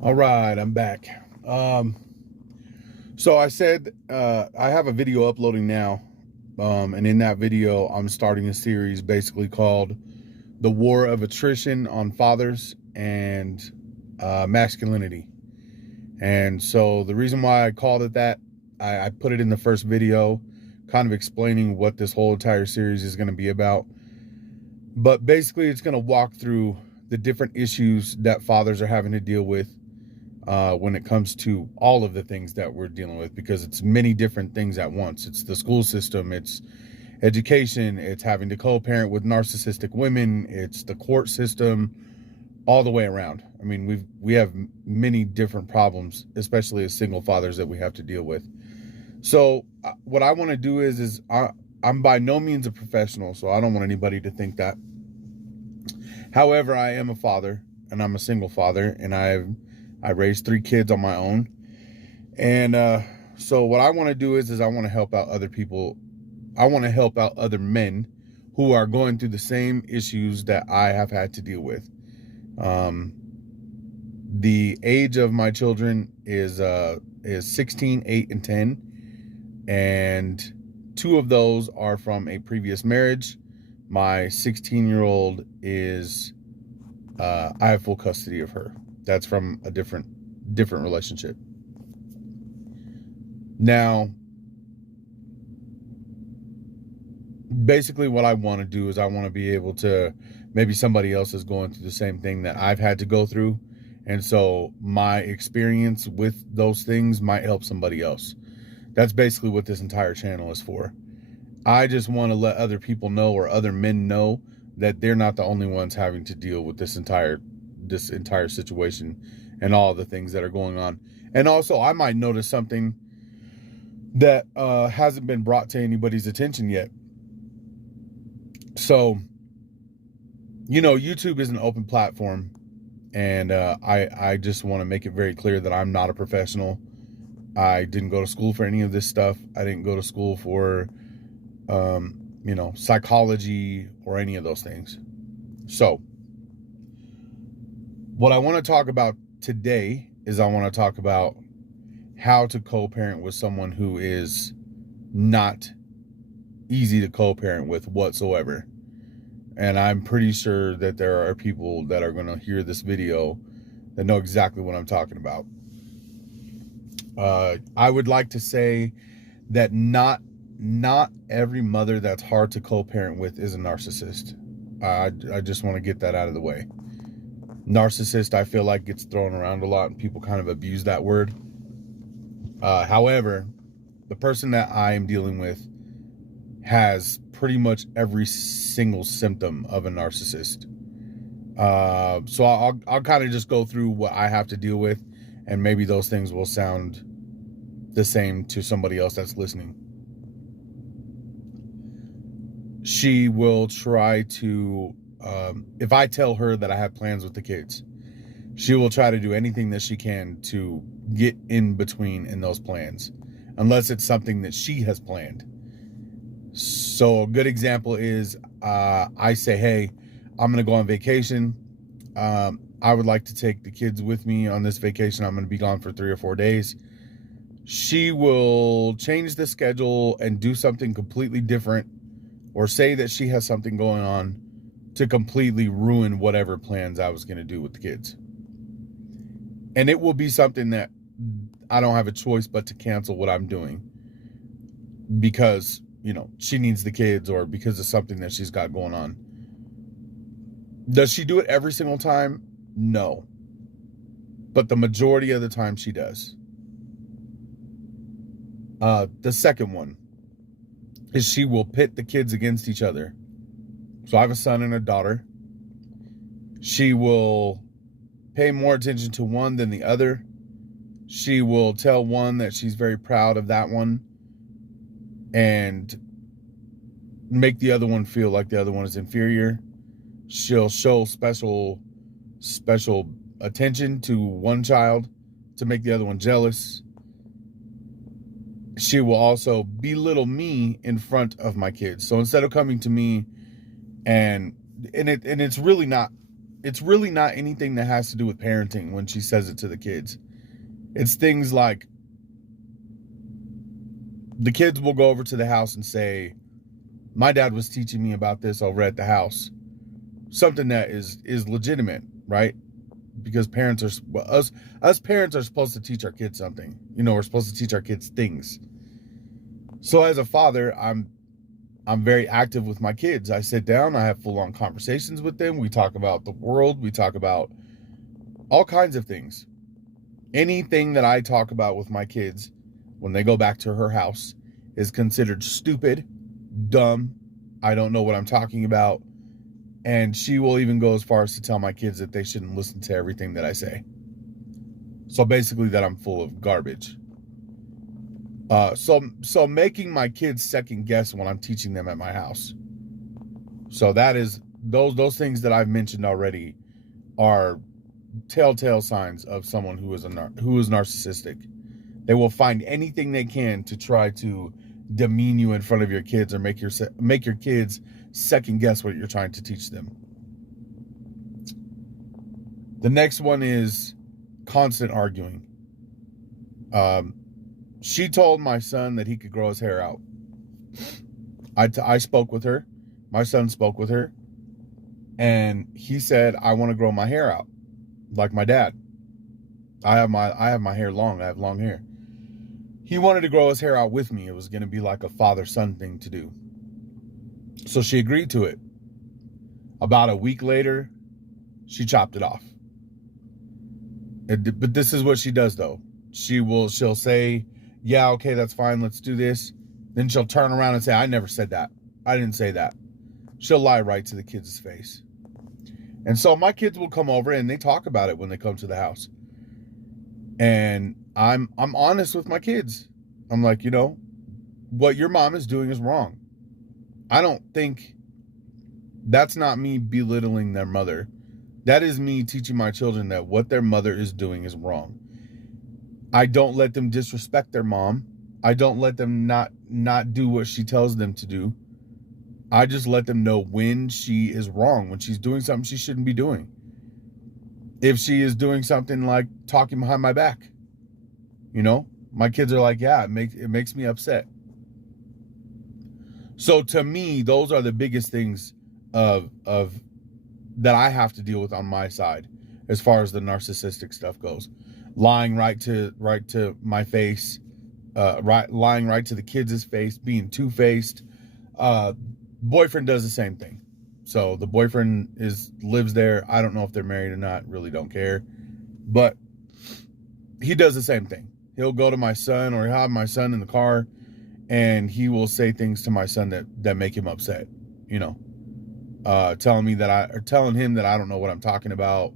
All right, I'm back. So I said I have a video uploading now, and in that video, I'm starting a series basically called "The War of Attrition on Fathers and Masculinity." And so the reason why I called it that, I put it in the first video, kind of explaining what this whole entire series is going to be about. But basically, it's going to walk through the different issues that fathers are having to deal with when it comes to all of the things that we're dealing with, because it's many different things at once. It's the school system, it's education, it's having to co-parent with narcissistic women, it's the court system, all the way around. I mean, we have many different problems, especially as single fathers, that we have to deal with. So what I want to do is I'm by no means a professional, so I don't want anybody to think that. However, I am a father, and I'm a single father, and I raised 3 kids on my own. And so what I want to do is I want to help out other people. I want to help out other men who are going through the same issues that I have had to deal with. The age of my children is 16, 8, and 10. And 2 of those are from a previous marriage. My 16-year-old is, I have full custody of her. That's from a different relationship. Now, basically what I want to do is I want to be able to, maybe somebody else is going through the same thing that I've had to go through. And so my experience with those things might help somebody else. That's basically what this entire channel is for. I just want to let other people know, or other men know, that they're not the only ones having to deal with this entire situation and all the things that are going on. And also, I might notice something that hasn't been brought to anybody's attention yet. So, YouTube is an open platform, and I just want to make it very clear that I'm not a professional. I didn't go to school for any of this stuff. I didn't go to school for psychology or any of those things. So what I want to talk about today is I want to talk about how to co-parent with someone who is not easy to co-parent with whatsoever. And I'm pretty sure that there are people that are going to hear this video that know exactly what I'm talking about. I would like to say that not every mother that's hard to co-parent with is a narcissist. I just want to get that out of the way. Narcissist, I feel like, gets thrown around a lot, and people kind of abuse that word. However, the person that I am dealing with has pretty much every single symptom of a narcissist. So I'll kind of just go through what I have to deal with, and maybe those things will sound the same to somebody else that's listening. She will try to, if I tell her that I have plans with the kids, she will try to do anything that she can to get in between in those plans, unless it's something that she has planned. So a good example is, I say, hey, I'm going to go on vacation. I would like to take the kids with me on this vacation. I'm going to be gone for 3 or 4 days. She will change the schedule and do something completely different, or say that she has something going on, to completely ruin whatever plans I was going to do with the kids. And it will be something that I don't have a choice but to cancel what I'm doing, because, she needs the kids, or because of something that she's got going on. Does she do it every single time? No. But the majority of the time she does. The second one is she will pit the kids against each other. So I have a son and a daughter. She will pay more attention to one than the other. She will tell one that she's very proud of that one, and make the other one feel like the other one is inferior. She'll show special attention to one child to make the other one jealous. She will also belittle me in front of my kids. So instead of coming to me, and it's really not it's really not anything that has to do with parenting when she says it to the kids. It's things like the kids will go over to the house and say, my dad was teaching me about this over at the house. Something that is legitimate, right? Because parents are, us parents are supposed to teach our kids something. You know, we're supposed to teach our kids things. So as a father, I'm very active with my kids. I sit down, I have full-on conversations with them. We talk about the world. We talk about all kinds of things. Anything that I talk about with my kids when they go back to her house is considered stupid, dumb. I don't know what I'm talking about. And she will even go as far as to tell my kids that they shouldn't listen to everything that I say. So basically that I'm full of garbage. So making my kids second guess when I'm teaching them at my house. So that is, those things that I've mentioned already are telltale signs of someone who is narcissistic. They will find anything they can to try to demean you in front of your kids or make your kids second guess what you're trying to teach them. The next one is constant arguing. She told my son that he could grow his hair out. I spoke with her. My son spoke with her. And he said, I want to grow my hair out like my dad. I have my hair long. I have long hair. He wanted to grow his hair out with me. It was going to be like a father-son thing to do. So she agreed to it. About a week later, she chopped it off. But this is what she does, though. She'll say, yeah, okay, that's fine. Let's do this. Then she'll turn around and say, I never said that. I didn't say that. She'll lie right to the kids' face. And so my kids will come over and they talk about it when they come to the house. And I'm honest with my kids. I'm like, you know, what your mom is doing is wrong. I don't think that's not me belittling their mother. That is me teaching my children that what their mother is doing is wrong. I don't let them disrespect their mom. I don't let them not do what she tells them to do. I just let them know when she is wrong, when she's doing something she shouldn't be doing. If she is doing something like talking behind my back, you know, my kids are like, yeah, it makes me upset. So to me, those are the biggest things of that I have to deal with on my side as far as the narcissistic stuff goes. Lying right to my face, lying right to the kids' face, being two-faced. Boyfriend does the same thing. So the boyfriend lives there. I don't know if they're married or not, really don't care. But he does the same thing. He'll go to my son, or he'll have my son in the car, and he will say things to my son that make him upset, you know. Telling him that I don't know what I'm talking about.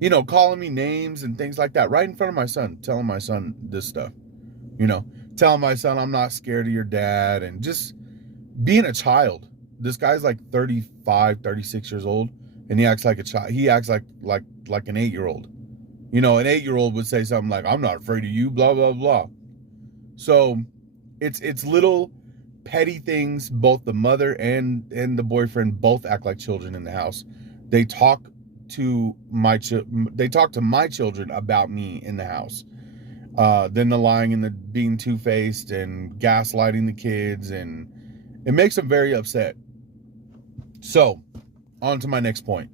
You know, calling me names and things like that right in front of my son, telling my son this stuff, you know, telling my son I'm not scared of your dad, and just being a child. This guy's like 35, 36 years old, and he acts like a child. He acts like an 8-year-old. You know, an 8-year-old would say something like, I'm not afraid of you, blah, blah, blah. So it's little petty things. Both the mother and the boyfriend both act like children in the house. They talk to my children about me in the house. Then the lying and the being two-faced and gaslighting the kids, and it makes them very upset. So, on to my next point.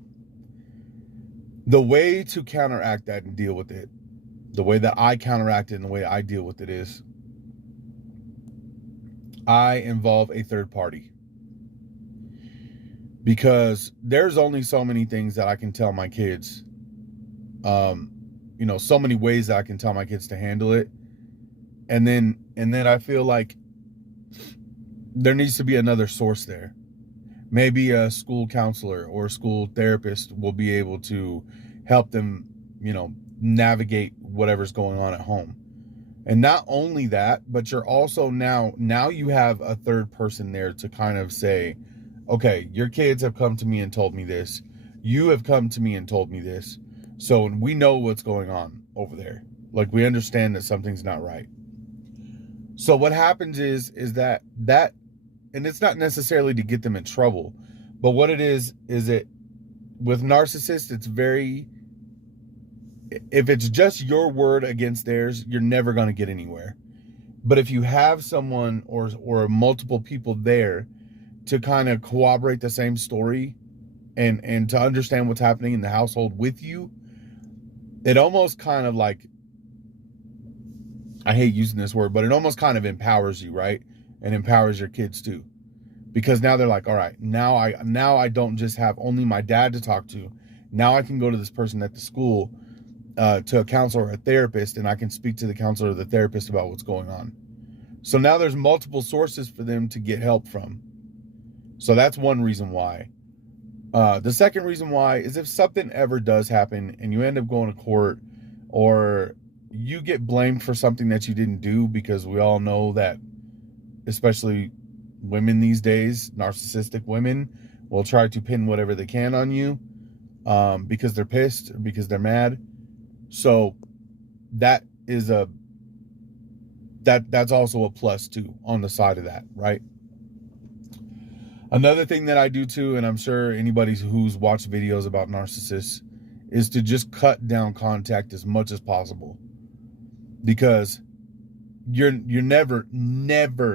The way to counteract that and deal with it, the way that I counteract it and the way I deal with it is I involve a third party. Because there's only so many things that I can tell my kids. You know, so many ways that I can tell my kids to handle it. And then I feel like there needs to be another source there. Maybe a school counselor or a school therapist will be able to help them, you know, navigate whatever's going on at home. And not only that, but you're also now you have a third person there to kind of say, okay, your kids have come to me and told me this. You have come to me and told me this. So we know what's going on over there. Like, we understand that something's not right. So what happens is that and it's not necessarily to get them in trouble, but what it is it with narcissists, it's very, if it's just your word against theirs, you're never going to get anywhere. But if you have someone or multiple people there to kind of corroborate the same story and to understand what's happening in the household with you, it almost kind of like, I hate using this word, but it almost kind of empowers you, right? And empowers your kids too. Because now they're like, all right, now I don't just have only my dad to talk to. Now I can go to this person at the school, to a counselor or a therapist, and I can speak to the counselor or the therapist about what's going on. So now there's multiple sources for them to get help from. So that's one reason why. The second reason why is if something ever does happen and you end up going to court, or you get blamed for something that you didn't do, because we all know that, especially women these days, narcissistic women will try to pin whatever they can on you, because they're pissed or because they're mad. So that is that's also a plus too on the side of that, right? Another thing that I do too, and I'm sure anybody who's watched videos about narcissists, is to just cut down contact as much as possible, because you're never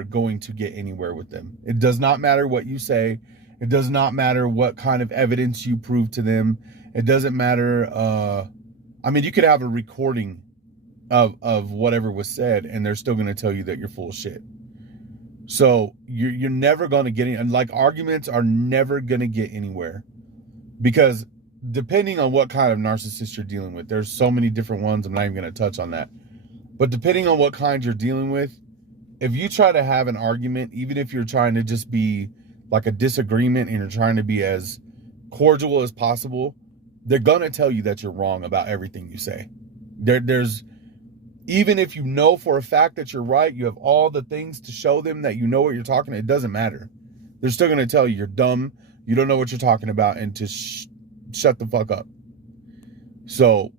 going to get anywhere with them. It does not matter what you say. It does not matter what kind of evidence you prove to them. It doesn't matter. I mean, you could have a recording of whatever was said, and they're still going to tell you that you're full of shit. So you're never going to get any, like, arguments are never going to get anywhere, because depending on what kind of narcissist you're dealing with, there's so many different ones. I'm not even going to touch on that. But depending on what kind you're dealing with, if you try to have an argument, even if you're trying to just be like a disagreement and you're trying to be as cordial as possible, they're going to tell you that you're wrong about everything you say. There's, even if you know for a fact that you're right, you have all the things to show them that you know what you're talking about, it doesn't matter. They're still going to tell you you're dumb, you don't know what you're talking about, and to shut the fuck up. So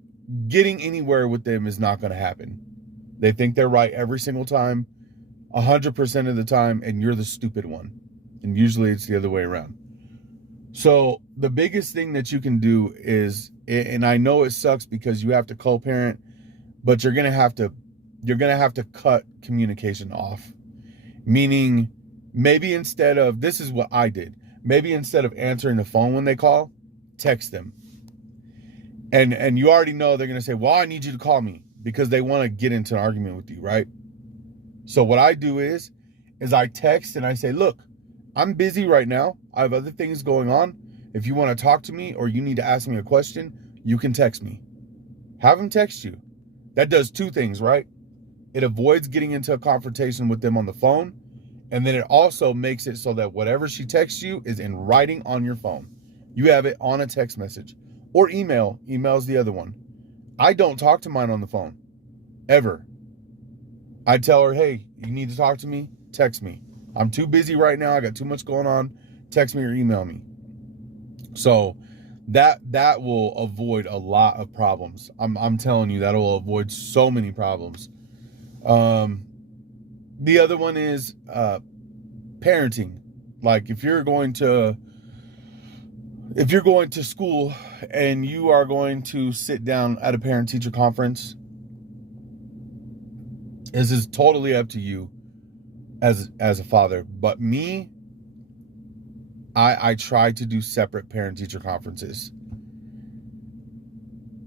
getting anywhere with them is not going to happen. They think they're right every single time, 100% of the time, and you're the stupid one. And usually it's the other way around. So the biggest thing that you can do is, and I know it sucks because you have to co-parent, but you're gonna have to cut communication off. Meaning, maybe instead of, this is what I did, maybe instead of answering the phone when they call, text them. And you already know they're gonna say, well, I need you to call me, because they want to get into an argument with you, right? So what I do is I text and I say, look, I'm busy right now. I have other things going on. If you want to talk to me or you need to ask me a question, you can text me. Have them text you. That does two things, right? It avoids getting into a confrontation with them on the phone. And then it also makes it so that whatever she texts you is in writing on your phone. You have it on a text message or email. Email is the other one. I don't talk to mine on the phone, ever. I tell her, hey, you need to talk to me? Text me. I'm too busy right now. I got too much going on. Text me or email me. So that will avoid a lot of problems. I'm telling you, that will avoid so many problems. The other one is parenting. Like, if you're going to school and you are going to sit down at a parent-teacher conference, this is totally up to you as a father. But me, I try to do separate parent-teacher conferences.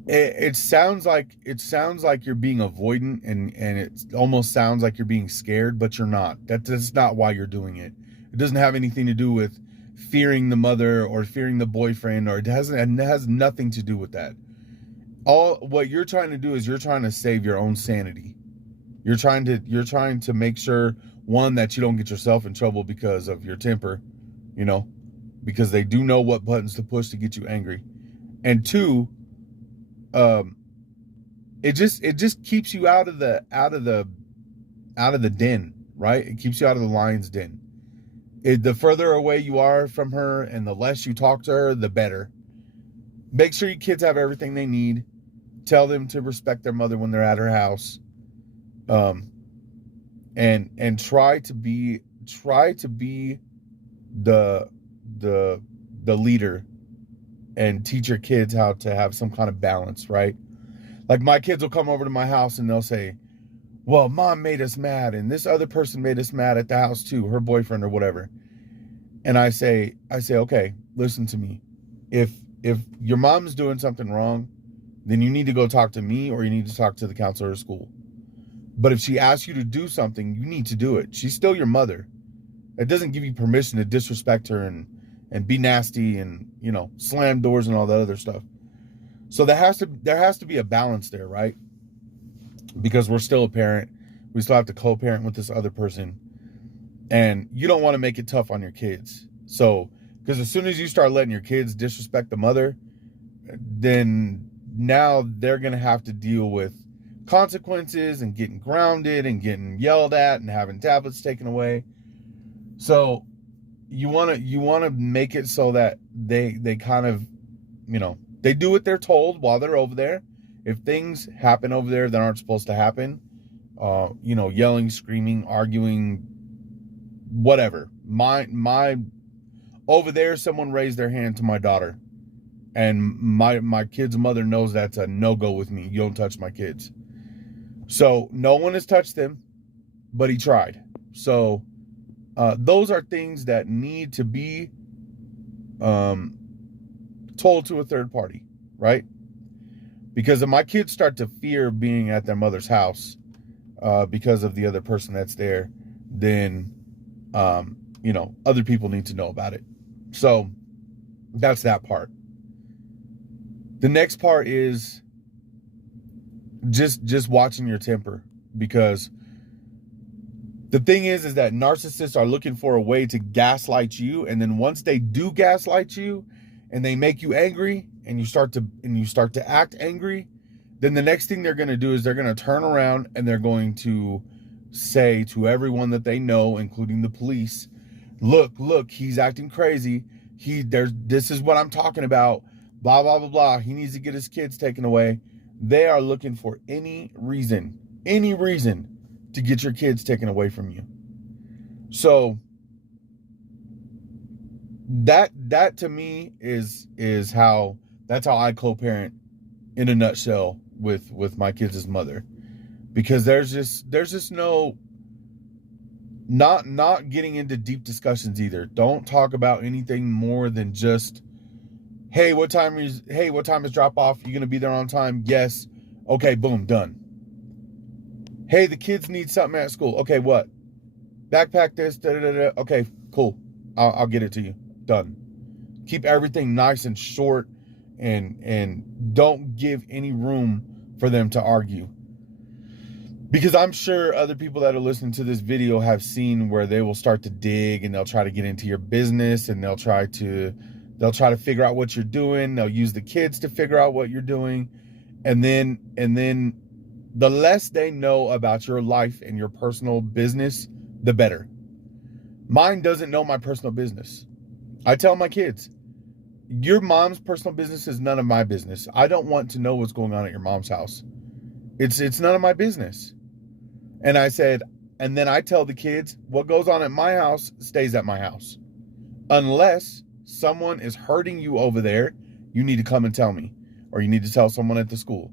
It sounds like you're being avoidant, and it almost sounds like you're being scared, but you're not. That's not why you're doing it. It doesn't have anything to do with fearing the mother or fearing the boyfriend, or it has nothing to do with that. All what you're trying to do is you're trying to save your own sanity. You're trying to make sure, one, that you don't get yourself in trouble because of your temper, because they do know what buttons to push to get you angry. And two, it just keeps you out of the den, right? It keeps you out of the lion's den. The further away you are from her and the less you talk to her, the better. Make sure your kids have everything they need. Tell them to respect their mother when they're at her house. And try to be try to be the the the leader and teach your kids how to have some kind of balance, right? Like my kids will come over to my house and they'll say, well, mom made us mad and this other person made us mad at the house too, her boyfriend or whatever. And I say, okay, listen to me. If your mom's doing something wrong, then you need to go talk to me or you need to talk to the counselor at school. But if she asks you to do something, you need to do it. She's still your mother. It doesn't give you permission to disrespect her and be nasty and, slam doors and all that other stuff. So there has to be a balance there, right? Because we're still a parent. We still have to co-parent with this other person. And you don't want to make it tough on your kids. So, because as soon as you start letting your kids disrespect the mother, then now they're going to have to deal with consequences and getting grounded and getting yelled at and having tablets taken away. So you want to make it so that they kind of, they do what they're told while they're over there. If things happen over there that aren't supposed to happen, yelling, screaming, arguing, whatever. My over there, someone raised their hand to my daughter, and my kid's mother knows that's a no-go with me. You don't touch my kids. So no one has touched them, but he tried. So those are things that need to be told to a third party, right? Because if my kids start to fear being at their mother's house because of the other person that's there, then other people need to know about it. So that's that part. The next part is just watching your temper, because the thing is that narcissists are looking for a way to gaslight you, and then once they do gaslight you and they make you angry and you start to act angry, then the next thing they're going to do is they're going to turn around and they're going to say to everyone that they know, including the police, look, he's acting crazy. This is what I'm talking about. Blah, blah, blah, blah. He needs to get his kids taken away. They are looking for any reason to get your kids taken away from you. So that to me is how I co-parent in a nutshell with my kids' mother, because there's just no not getting into deep discussions either. Don't talk about anything more than just, hey, what time is drop off? You gonna be there on time? Yes. Okay, boom, done. Hey, the kids need something at school. Okay, what? Backpack this, Okay, cool. I'll get it to you. Done. Keep everything nice and short, and don't give any room for them to argue. Because I'm sure other people that are listening to this video have seen where they will start to dig and they'll try to get into your business, and they'll try to figure out what you're doing. They'll use the kids to figure out what you're doing. And then the less they know about your life and your personal business, the better. Mine doesn't know my personal business. I tell my kids, your mom's personal business is none of my business. I don't want to know what's going on at your mom's house. It's none of my business. And I said, and then I tell the kids, what goes on at my house stays at my house. Unless someone is hurting you over there, you need to come and tell me, or you need to tell someone at the school.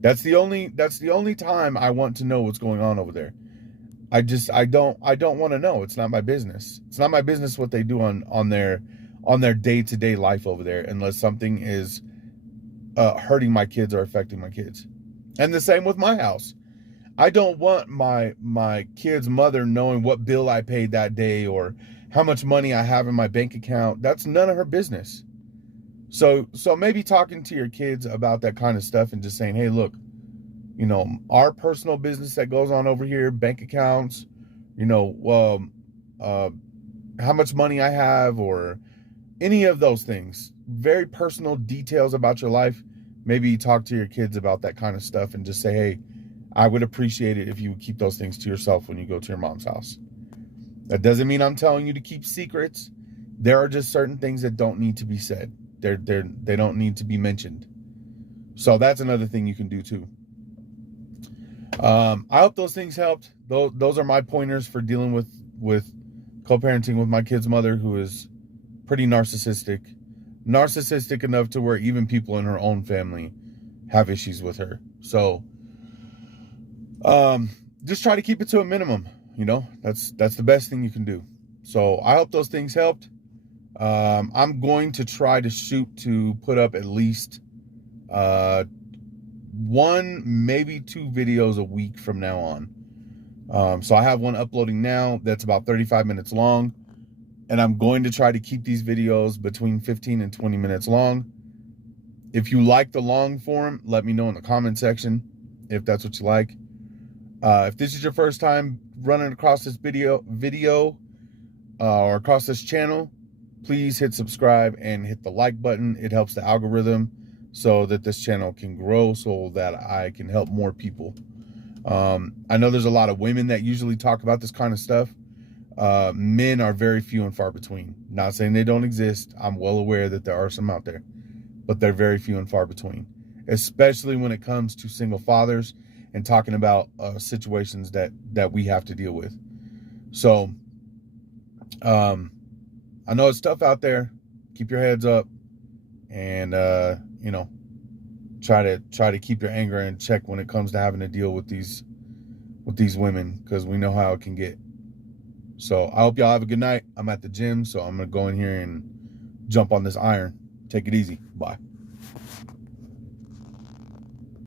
That's the only time I want to know what's going on over there. I don't want to know. It's not my business. It's not my business what they do on their day-to-day life over there, unless something is hurting my kids or affecting my kids. And the same with my house. I don't want my kid's mother knowing what bill I paid that day or how much money I have in my bank account. That's none of her business. So maybe talking to your kids about that kind of stuff and just saying, hey, look, our personal business that goes on over here, bank accounts, how much money I have, or any of those things, very personal details about your life. Maybe talk to your kids about that kind of stuff and just say, hey, I would appreciate it if you would keep those things to yourself when you go to your mom's house. That doesn't mean I'm telling you to keep secrets. There are just certain things that don't need to be said. They don't need to be mentioned. So that's another thing you can do too. I hope those things helped. Those are my pointers for dealing with with co-parenting with my kid's mother, who is pretty narcissistic enough to where even people in her own family have issues with her. So just try to keep it to a minimum. That's the best thing you can do. So I hope those things helped. I'm going to try to shoot to put up at least 1, maybe 2 videos a week from now on. So I have one uploading now that's about 35 minutes long, and I'm going to try to keep these videos between 15 and 20 minutes long. If you like the long form, let me know in the comment section if that's what you like. If this is your first time running across this video or across this channel, please hit subscribe and hit the like button. It helps the algorithm so that this channel can grow, so that I can help more people. I know there's a lot of women that usually talk about this kind of stuff. Men are very few and far between. Not saying they don't exist. I'm well aware that there are some out there, but they're very few and far between, especially when it comes to single fathers and talking about situations that we have to deal with. So I know it's tough out there. Keep your heads up, and try to keep your anger in check when it comes to having to deal with these women, because we know how it can get. So I hope y'all have a good night. I'm at the gym, so I'm gonna go in here and jump on this iron. Take it easy. Bye.